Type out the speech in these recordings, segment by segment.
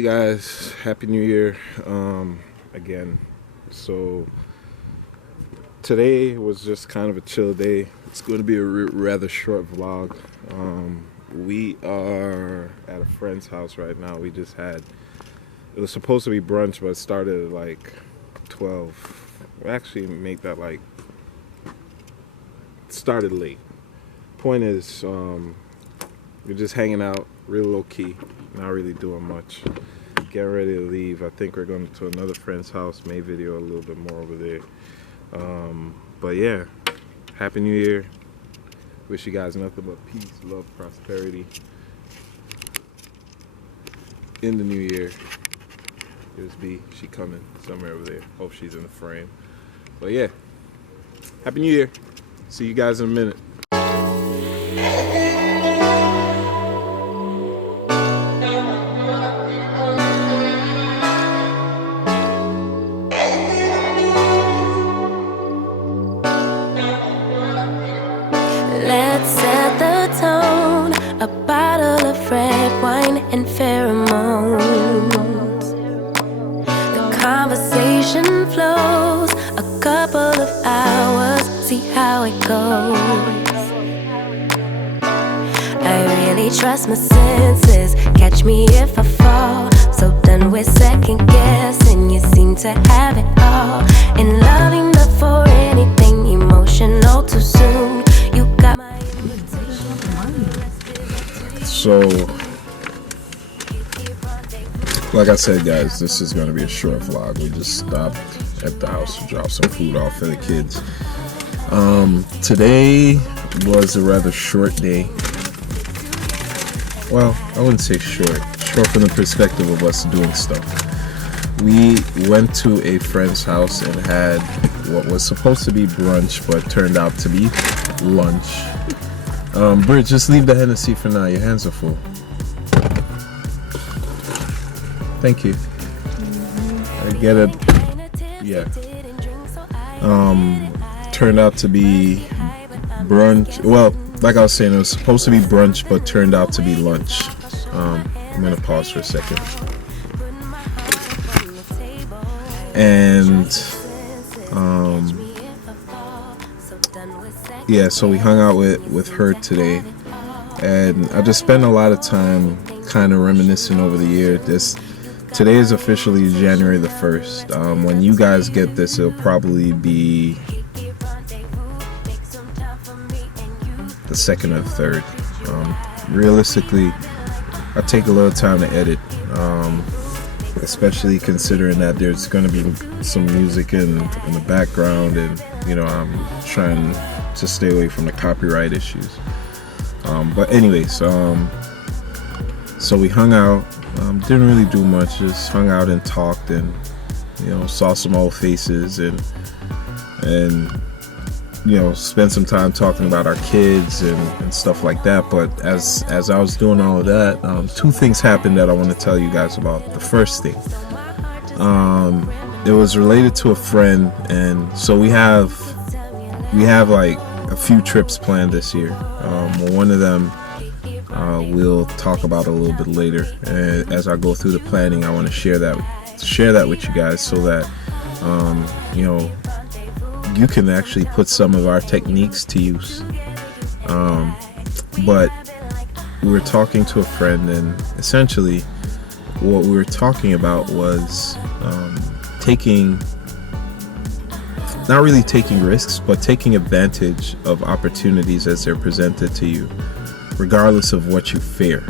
Hey guys, Happy New Year again. So today was just kind of a chill day. It's going to be a rather short vlog. We are at a friend's house right now. It was supposed to be brunch, but it started at like 12. We actually make that like, started late. Point is, we're just hanging out, real low key, not really doing much. Getting ready to leave. I think we're going to another friend's house. May video a little bit more over there. But yeah, Happy New Year. Wish you guys nothing but peace, love, prosperity in the new year. Here's B. She coming somewhere over there. Hope she's in the frame. But yeah, Happy New Year. See you guys in a minute. Let's set the tone, a bottle of red wine and pheromones. The conversation flows, a couple of hours, see how it goes. I really trust my senses, catch me if I fall. So done with second guessing, you seem to have it all. In loving before anything emotional too soon. So, like I said, guys, this is going to be a short vlog. We just stopped at the house to drop some food off for the kids. Today was a rather short day. Well, I wouldn't say short. Short from the perspective of us doing stuff. We went to a friend's house and had what was supposed to be brunch, but turned out to be lunch. Britt, just leave the Hennessy for now. Your hands are full. Thank you. I get it. Yeah. Turned out to be brunch. Well, like I was saying, it was supposed to be brunch, but turned out to be lunch. I'm gonna pause for a second. And yeah, so we hung out with her today, and I just spent a lot of time kind of reminiscing over the year. Today is officially January the 1st. When you guys get this, it'll probably be the 2nd or the 3rd. Realistically, I take a little time to edit, especially considering that there's going to be some music in the background, and I'm trying to stay away from the copyright issues. But anyways, so we hung out, didn't really do much, just hung out and talked, and saw some old faces, and spent some time talking about our kids and stuff like that. But as I was doing all of that, two things happened that I want to tell you guys about. The first thing, it was related to a friend, and so we have like a few trips planned this year. One of them we'll talk about a little bit later. And as I go through the planning, I want to share that with you guys, so that you can actually put some of our techniques to use. But we were talking to a friend, and essentially what we were talking about was not really taking risks, but taking advantage of opportunities as they're presented to you, regardless of what you fear.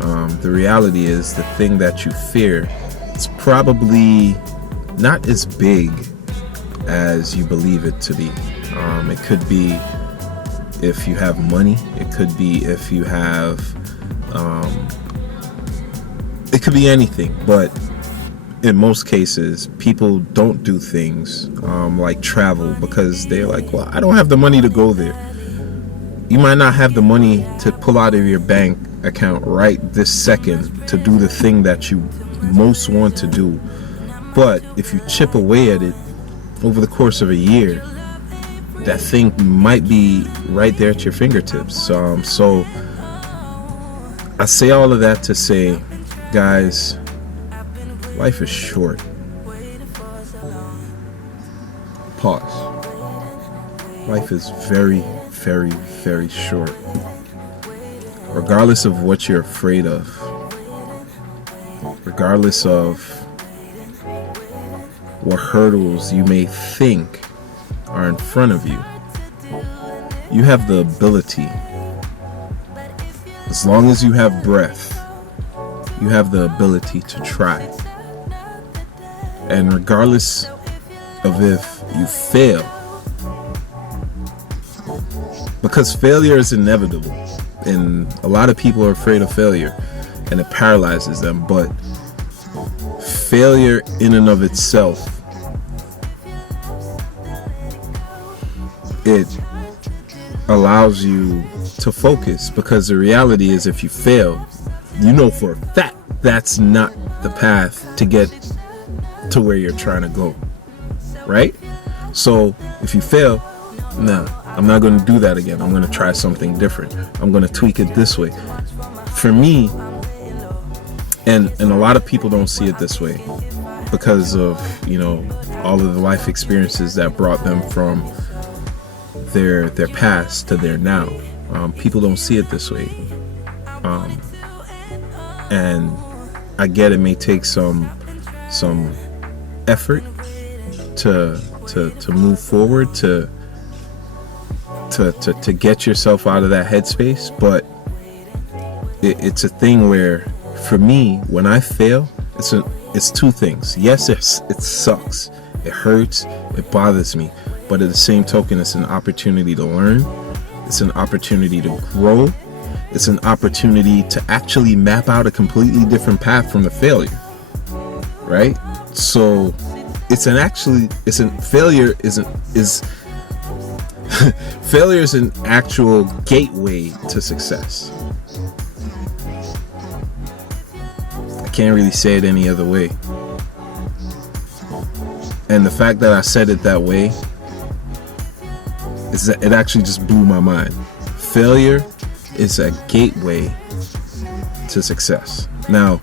The reality is, the thing that you fear is probably not as big as you believe it to be. It could be if you have money. It could be if you have it could be anything. But in most cases, people don't do things like travel because they're like, well, I don't have the money to go there. You might not have the money to pull out of your bank account right this second to do the thing that you most want to do. But if you chip away at it over the course of a year, that thing might be right there at your fingertips. So I say all of that to say, guys, Life is short. Pause. Life is very, very, very short. Regardless of what you're afraid of, regardless of what hurdles you may think are in front of you, you have the ability, as long as you have breath, you have the ability to try. And regardless of if you fail, because failure is inevitable, and a lot of people are afraid of failure, and it paralyzes them. But failure in and of itself, it allows you to focus, because the reality is, if you fail, you know for a fact that's not the path to get to where you're trying to go, right? So if you fail, nah, I'm not going to do that again. I'm going to try something different. I'm going to tweak it this way. For me, and a lot of people don't see it this way because of, all of the life experiences that brought them from their past to their now. People don't see it this way. And I get it may take some effort to move forward, to get yourself out of that headspace, but it's a thing where, for me, when I fail, it's two things. Yes, it sucks, it hurts, it bothers me, but at the same token, it's an opportunity to learn, it's an opportunity to grow, it's an opportunity to actually map out a completely different path from the failure, right? So failure is an actual gateway to success. I can't really say it any other way. And the fact that I said it that way is that it actually just blew my mind. Failure is a gateway to success. Now,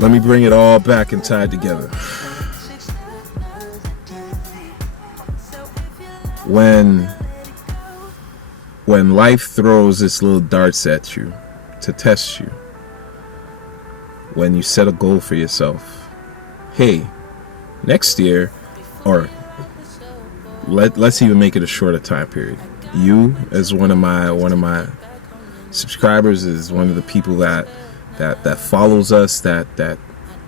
let me bring it all back and tie it together. When life throws its little darts at you to test you, when you set a goal for yourself, hey, next year, or let's even make it a shorter time period. You, as one of my subscribers, is one of the people that follows us, that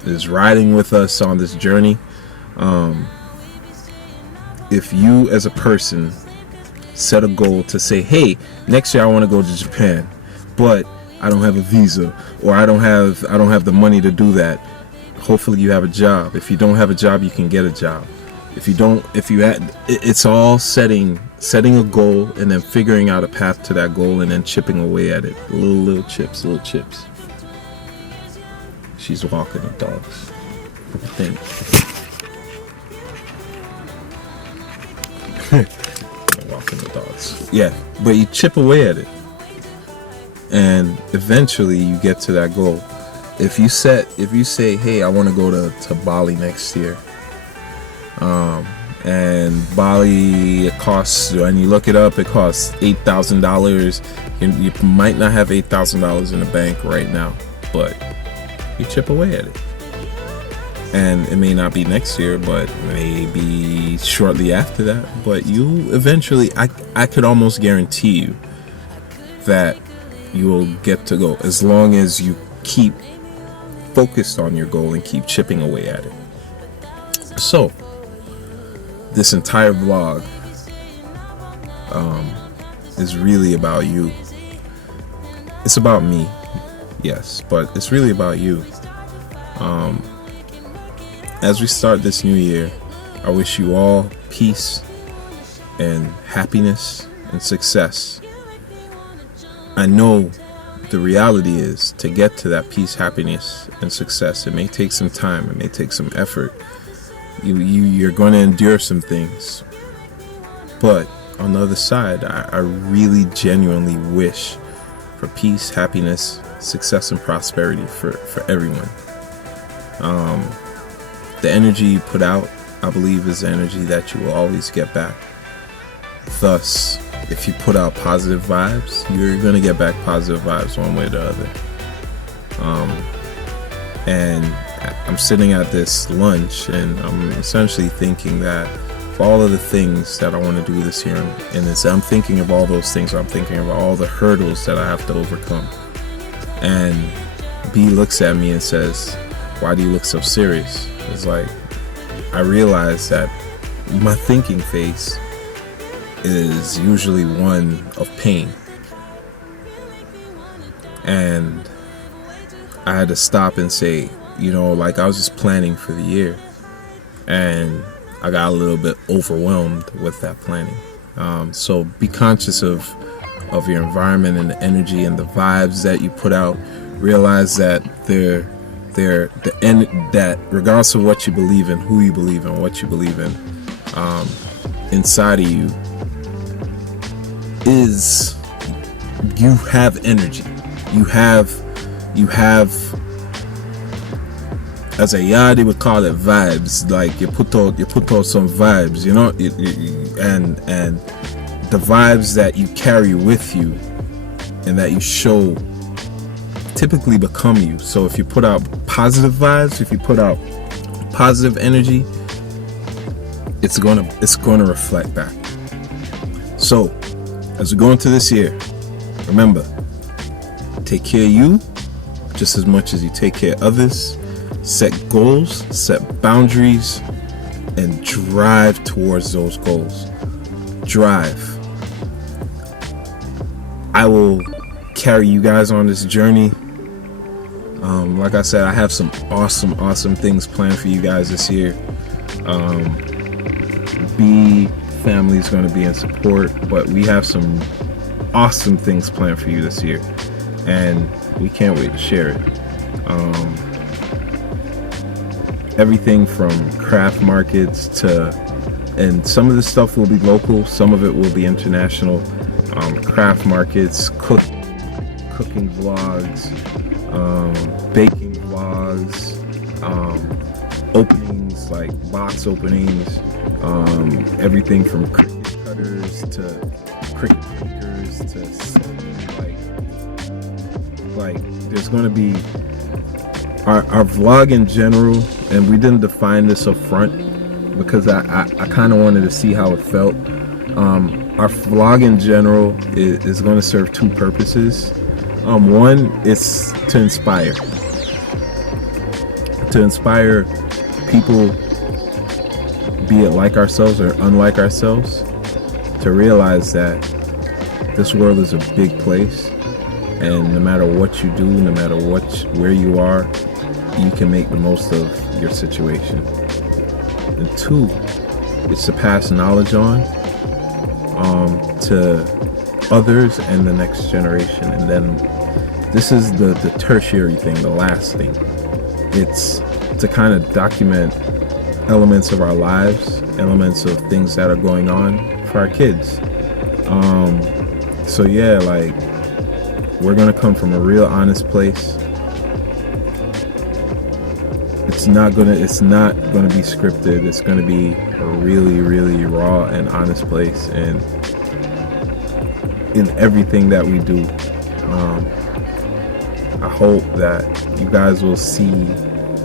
is riding with us on this journey. If you as a person set a goal to say, hey, next year I want to go to Japan, but I don't have a visa, or I don't have the money to do that. Hopefully you have a job. If you don't have a job, you can get a job. It's all setting a goal and then figuring out a path to that goal and then chipping away at it. Little chips. She's walking the dogs. Walking the dogs. Yeah, but you chip away at it, and eventually you get to that goal. If you say, hey, I want to go to Bali next year, and Bali, it costs, and you look it up, it costs $8,000. You might not have $8,000 in the bank right now, but you chip away at it. And it may not be next year, but maybe shortly after that. But you eventually, I could almost guarantee you that you will get to go, as long as you keep focused on your goal and keep chipping away at it. So, this entire vlog is really about you. It's about me, yes, but it's really about you. As we start this new year, I wish you all peace and happiness and success. I know the reality is, to get to that peace, happiness, and success, it may take some time, it may take some effort. You're going to endure some things. But on the other side, I really genuinely wish for peace, happiness, success, and prosperity for everyone. The energy you put out, I believe, is the energy that you will always get back. Thus, if you put out positive vibes, you're going to get back positive vibes one way or the other. And I'm sitting at this lunch, and I'm essentially thinking that for all of the things that I want to do this year, and I'm thinking of all those things, I'm thinking about all the hurdles that I have to overcome. And B looks at me and says, "Why do you look so serious?" It's like, I realize that my thinking phase is usually one of pain. And I had to stop and say, like, I was just planning for the year, and I got a little bit overwhelmed with that planning. So be conscious of your environment and the energy and the vibes that you put out. Realize that that regardless of what you believe in, who you believe in, what you believe in, inside of you you have energy. You have, as a yard, they would call it vibes. Like you put out some vibes, and the vibes that you carry with you and that you show typically become you. So if you put out positive vibes, if you put out positive energy, it's gonna reflect back. So as we go into this year, remember, take care of you just as much as you take care of others. Set goals, set boundaries, and drive towards those goals. Drive. I will carry you guys on this journey. Like I said, I have some awesome things planned for you guys this year. B family is going to be in support, but we have some awesome things planned for you this year, and we can't wait to share it. Everything from craft markets and some of the stuff will be local, some of it will be international. Craft markets, cooking vlogs, baking vlogs, openings like box openings, everything from cricket cutters to cricket makers to like there's going to be our vlog in general, and we didn't define this up front because I kind of wanted to see how it felt. Our vlog in general is going to serve two purposes. One is to inspire people, be it like ourselves or unlike ourselves, to realize that this world is a big place, and no matter what you do, no matter where you are, you can make the most of your situation. And two, it's to pass knowledge on to others and the next generation. And then this is the tertiary thing, the last thing. It's to kind of document elements of our lives, elements of things that are going on for our kids. So yeah, like, we're gonna come from a real honest place. It's not gonna be scripted. It's gonna be a really, really raw and honest place, and in everything that we do. I hope that you guys will see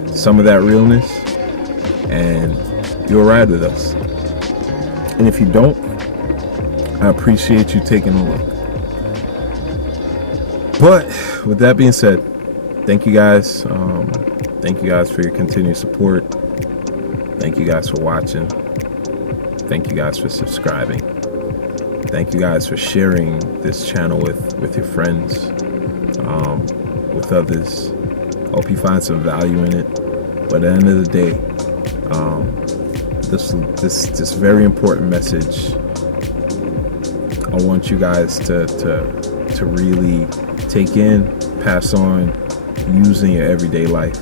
some of that realness and you'll ride with us. And if you don't, I appreciate you taking a look. But with that being said, thank you guys. Thank you guys for your continued support. Thank you guys for watching. Thank you guys for subscribing. Thank you guys for sharing this channel with your friends, with others. Hope you find some value in it. But at the end of the day, this very important message, I want you guys to really take in, pass on, use in your everyday life.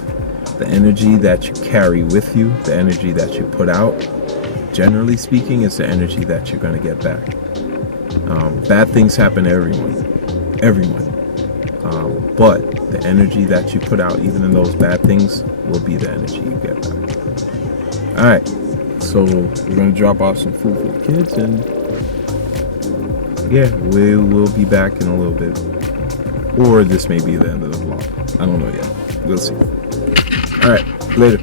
The energy that you carry with you, the energy that you put out, generally speaking, is the energy that you're going to get back. Bad things happen to everyone. But the energy that you put out, even in those bad things, will be the energy you get back. All right, so we're gonna drop off some food for the kids, and yeah, we will be back in a little bit, or this may be the end of the vlog. I don't know yet. We'll see. All right, later.